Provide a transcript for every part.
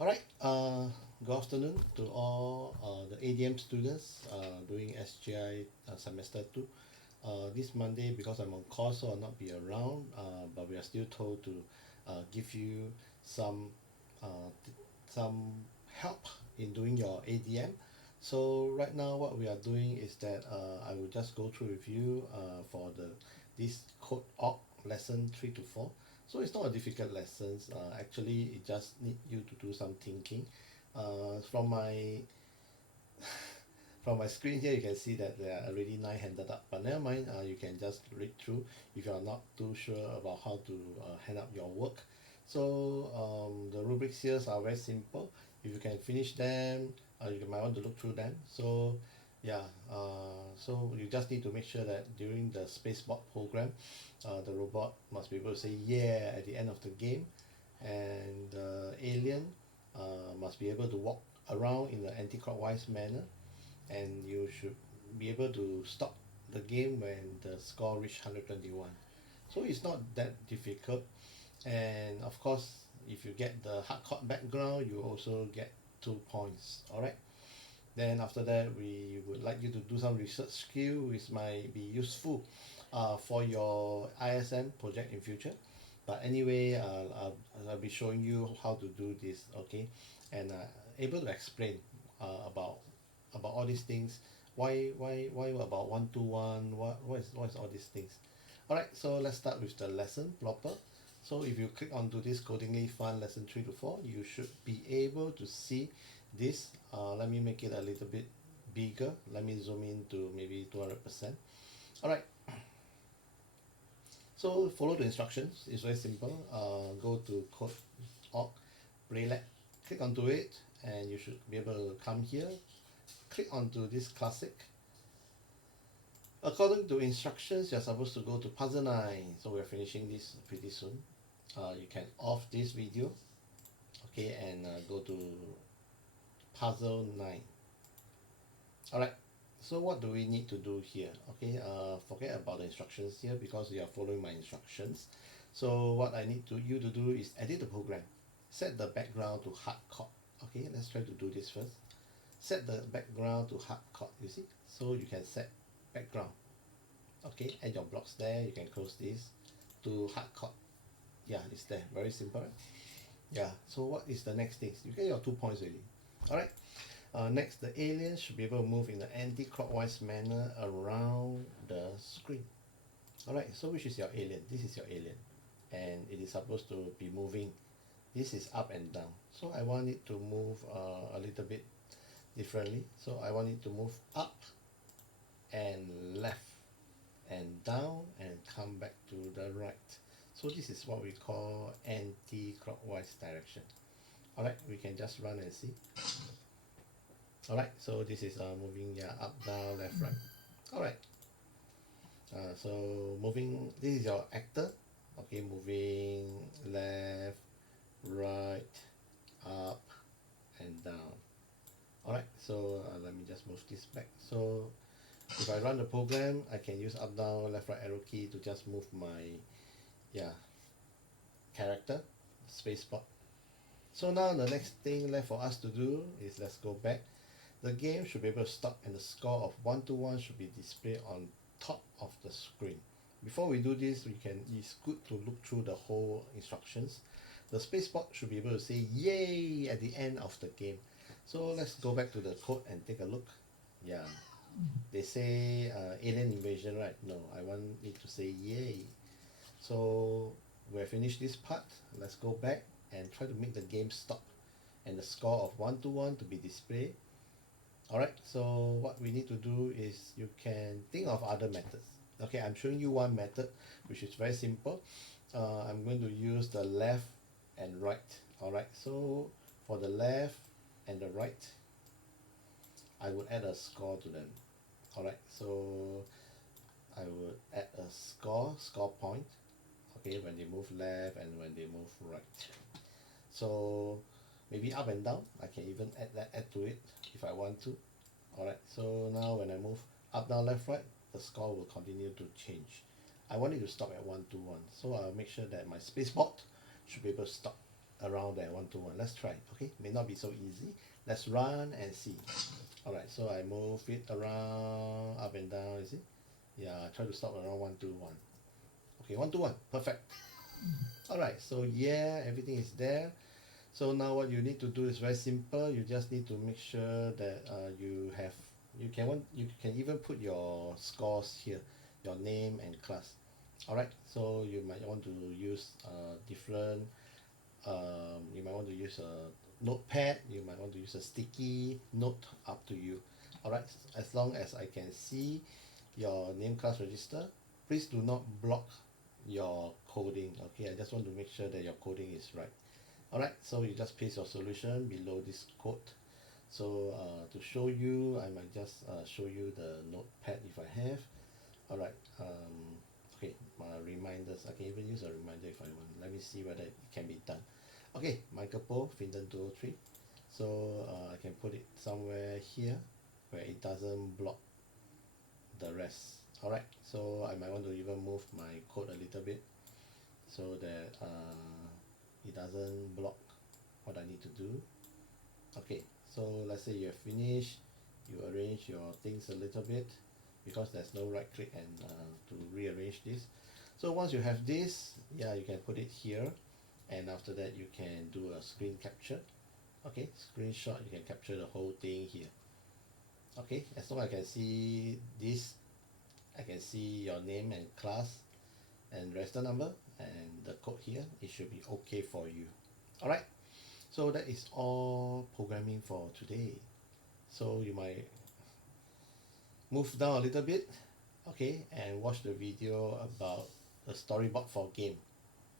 All right. Good afternoon to all the ADM students doing SGI semester 2. This Monday, because I'm on course, so I'll not be around. But we are still told to give you some some help in doing your ADM. So right now, what we are doing is that I will just go through with you for this code org lesson 3 to 4. So it's not a difficult lessons. Actually, it just need you to do some thinking. From my screen here, you can see that they are already nine-handed up. But never mind. You can just read through if you are not too sure about how to hand up your work. So the rubrics here are very simple. If you can finish them, you might want to look through them. So yeah, so you just need to make sure that during the spacebot program, the robot must be able to say yeah at the end of the game, and the alien must be able to walk around in an anti-clockwise manner, and you should be able to stop the game when the score reach 121. So it's not that difficult, and of course if you get the hardcore background, you also get 2 points. All right, then after that we would like you to do some research skill which might be useful for your ISM project in future. But anyway, I'll be showing you how to do this, okay, and able to explain about all these things. Why about 1 to 1? What is all these things? All right, so let's start with the lesson proper. So if you click onto this codingly fun lesson 3 to 4, you should be able to see this. Let me make it a little bit bigger. Let me zoom in to maybe 200%. All right, so follow the instructions. It's very simple. Go to code org playlet, click onto it, and you should be able to come here, click onto this classic. According to instructions, you're supposed to go to puzzle 9. So we're finishing this pretty soon. You can off this video, okay, and go to puzzle 9. All right, so what do we need to do here? Okay, forget about the instructions here because you are following my instructions. So what I need you to do is edit the program, set the background to hardcore. Okay, let's try to do this first. Set the background to hardcore. You see, so you can set background. Okay, add your blocks there. You can close this to hardcore. Yeah, it's there. Very simple, right? Yeah. So what is the next thing? You get your 2 points already. All right. Next, the alien should be able to move in an anti-clockwise manner around the screen. All right. So which is your alien? This is your alien, and it is supposed to be moving. This is up and down. So I want it to move a little bit differently. So I want it to move up and left and down and come back to the right. So this is what we call anti-clockwise direction. All right, we can just run and see. All right, so this is moving, yeah, up, down, left, right. All right, so moving, this is your actor. Okay, moving left, right, up, and down. All right, so let me just move this back. So if I run the program, I can use up, down, left, right arrow key to just move my, yeah, character, spacebar. So now the next thing left for us to do is let's go back. The game should be able to stop and the score of 1 to 1 should be displayed on top of the screen. Before we do this, it's good to look through the whole instructions. The spacebar should be able to say yay at the end of the game. So let's go back to the code and take a look. Yeah, they say alien invasion, right? No, I want it to say yay. So we're finished this part. Let's go back and try to make the game stop and the score of 1 to 1 to be displayed. Alright, so what we need to do is you can think of other methods. Okay, I'm showing you one method which is very simple. I'm going to use the left and right. Alright, so for the left and the right, I would add a score to them. Alright, so I would add a score point, okay, when they move left and when they move right. So maybe up and down, I can even add to it if I want to. Alright, so now when I move up, down, left, right, the score will continue to change. I want it to stop at 1 to 1, so I'll make sure that my space bot should be able to stop. around there, one to one. Let's try. Okay, may not be so easy. Let's run and see. All right, so I move it around, up and down. You see? Yeah, try to stop around 1 to 1. Okay, 1 to 1, perfect. All right, so yeah, everything is there. So now what you need to do is very simple. You just need to make sure that you can even put your scores here, your name and class. All right, so you might want to use different. You might want to use a notepad. You might want to use a sticky note. Up to you. All right, as long as I can see your name class register, please do not block your coding. Okay, I just want to make sure that your coding is right. Alright, so you just paste your solution below this code. So to show you, I might just show you the notepad if I have. Alright, okay, my reminders, I can even use a reminder if I want. Let me see whether it can be done. Okay, Michael Po, Finland 203. So I can put it somewhere here where it doesn't block the rest. Alright, so I might want to even move my code a little bit so that it doesn't block what I need to do. Okay, so let's say you have finished, you arrange your things a little bit because there's no right click and to rearrange this. So once you have this, yeah, you can put it here, and after that you can do a screen capture. Okay, screenshot, you can capture the whole thing here. Okay, as long as I can see this, I can see your name and class and register number and the code here, it should be okay for you. Alright, so that is all programming for today. So you might move down a little bit, okay, and watch the video about the storyboard for game.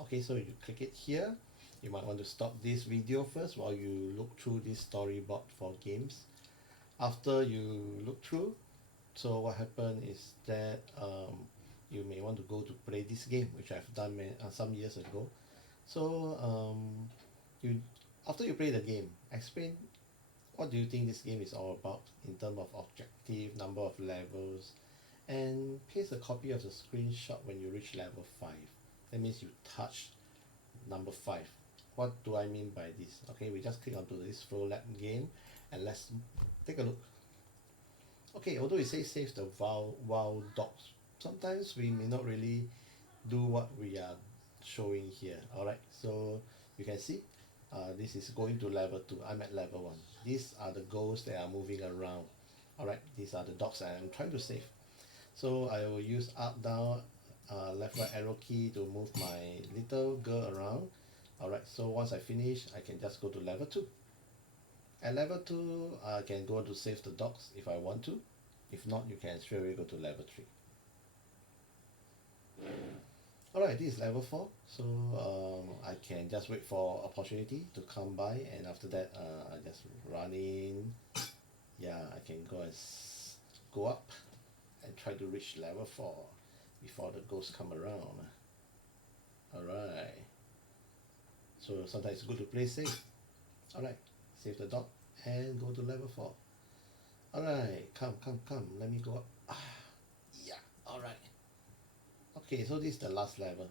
Okay, so you click it here. You might want to stop this video first while you look through this storyboard for games. After you look through, so what happened is that you may want to go to play this game, which I've done some years ago. So you after you play the game, explain what do you think this game is all about in terms of objective, number of levels, and paste a copy of the screenshot when you reach level 5. That means you touch number 5. What do I mean by this? Okay, we just click onto this flow lab game and let's take a look. Okay, although it says save the wild dogs, sometimes we may not really do what we are showing here. Alright, so you can see this is going to level 2. I'm at level 1. These are the ghosts that are moving around. Alright, these are the dogs that I'm trying to save. So I will use up, down, left, right arrow key to move my little girl around. Alright, so once I finish, I can just go to level 2. At level 2, I can go to save the dogs if I want to. If not, you can straight away go to level 3. Alright, this is level 4, so I can just wait for opportunity to come by, and after that I just run in. Yeah, I can go up and try to reach level 4 before the ghosts come around. Alright, so sometimes it's good to play safe. Alright, save the dog and go to level 4. Alright, come, let me go up. Yeah, alright. Okay, so this is the last level.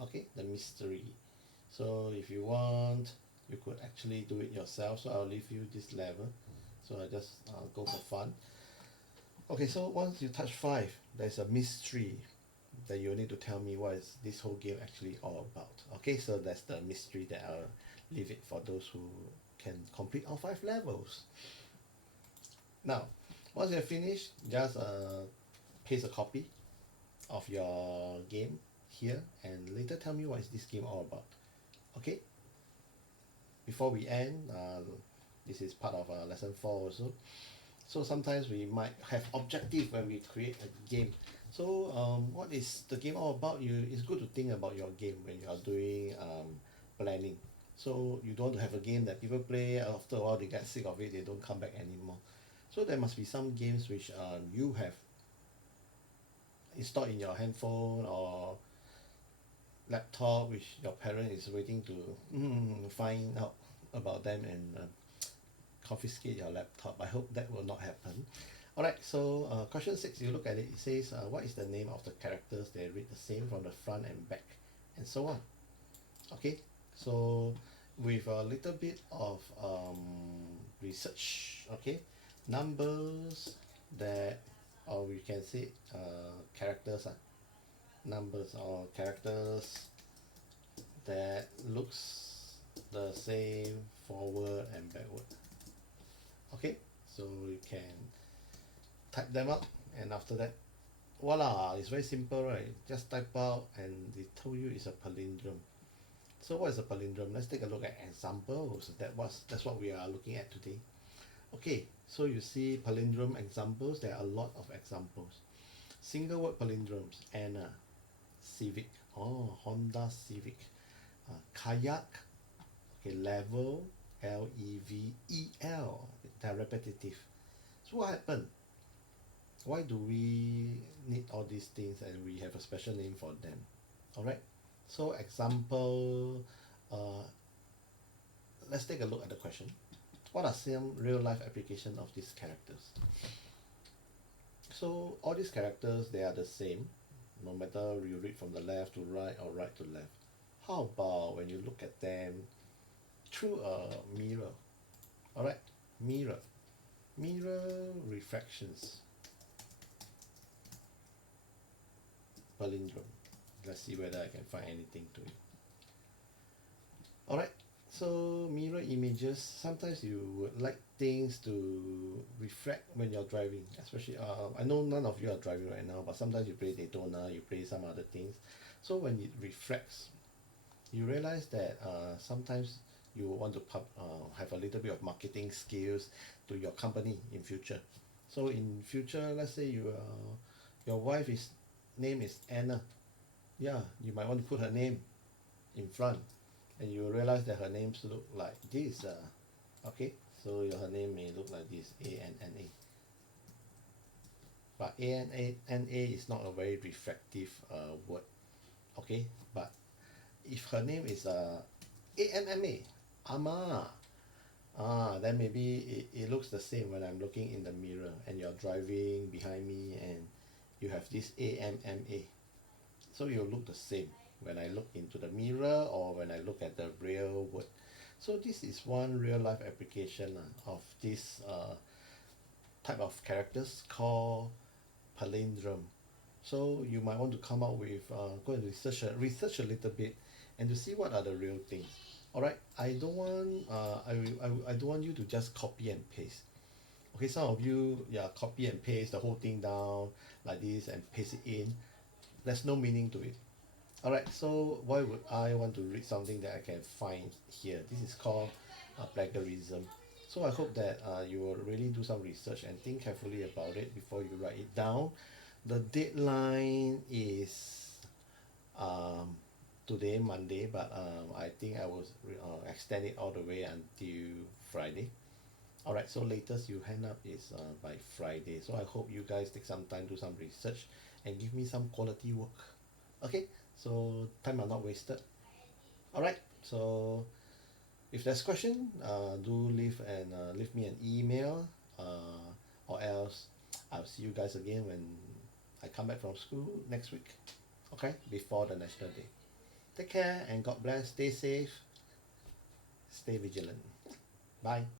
Okay, the mystery. So if you want, you could actually do it yourself. So I'll leave you this level. So I just go for fun. Okay, so once you touch 5, there's a mystery that you need to tell me what is this whole game actually all about. Okay, so that's the mystery that I'll leave it for those who can complete all 5 levels. Now, once you're finished, just paste a copy of your game here and later tell me what is this game all about. Okay, before we end, this is part of lesson 4 also. So sometimes we might have objective when we create a game. So what is the game all about? It's good to think about your game when you are doing planning. So you don't want to have a game that people play, after a while they get sick of it, they don't come back anymore. So there must be some games which you have installed in your handphone or laptop, which your parent is waiting to find out about them and confiscate your laptop. I hope that will not happen. Alright, so question 6, you look at it, it says what is the name of the characters? They read the same from the front and back and so on. Okay, So with a little bit of research, okay, numbers that, or we can say characters, numbers or characters that looks the same forward and backward. Okay, so you can type them up, and after that, voila, it's very simple, right? Just type out and they told you it's a palindrome. So what is a palindrome? Let's take a look at examples. That's what we are looking at today. Okay, so you see palindrome examples. There are a lot of examples. Single word palindromes: Anna, Civic, oh, Honda Civic, kayak, okay, level, Level. They're repetitive. So what happened? Why do we need all these things and we have a special name for them? All right. So example, uh, let's take a look at the question. What are some real life application of these characters? So all these characters, they are the same, no matter you read from the left to right or right to left. How about when you look at them through a mirror? All right, mirror, mirror refractions, palindrome. Let's see whether I can find anything to it. All right, so mirror images, sometimes you would like things to reflect when you're driving, especially I know none of you are driving right now, but sometimes you play Daytona, you play some other things. So when it reflects, you realize that sometimes you want to have a little bit of marketing skills to your company in future. So in future, let's say your wife is name is Anna. Yeah, you might want to put her name in front, and you will realize that her names look like this. Okay, so her name may look like this, Anna. But Anna is not a very reflective word. Okay, but if her name is AMMA, Ama, then maybe it looks the same when I'm looking in the mirror and you're driving behind me and you have this AMMA. So you'll look the same when I look into the mirror or when I look at the real word. So this is one real life application of this type of characters called palindrome. So you might want to come up with go and research a little bit and to see what are the real things. All right, I don't want I don't want you to just copy and paste. Okay, some of you, yeah, copy and paste the whole thing down like this and paste it in. There's no meaning to it. All right, so why would I want to read something that I can find here? This is called plagiarism. So I hope that you will really do some research and think carefully about it before you write it down. The deadline is um, today, Monday, but I think I will extend it all the way until Friday. All right, so latest you hand up is by Friday. So I hope you guys take some time, do some research, and give me some quality work. Okay, so time are not wasted. All right, so if there's question, do leave me an email, or else I'll see you guys again when I come back from school next week. Okay, before the National Day. Take care and God bless. Stay safe. Stay vigilant. Bye.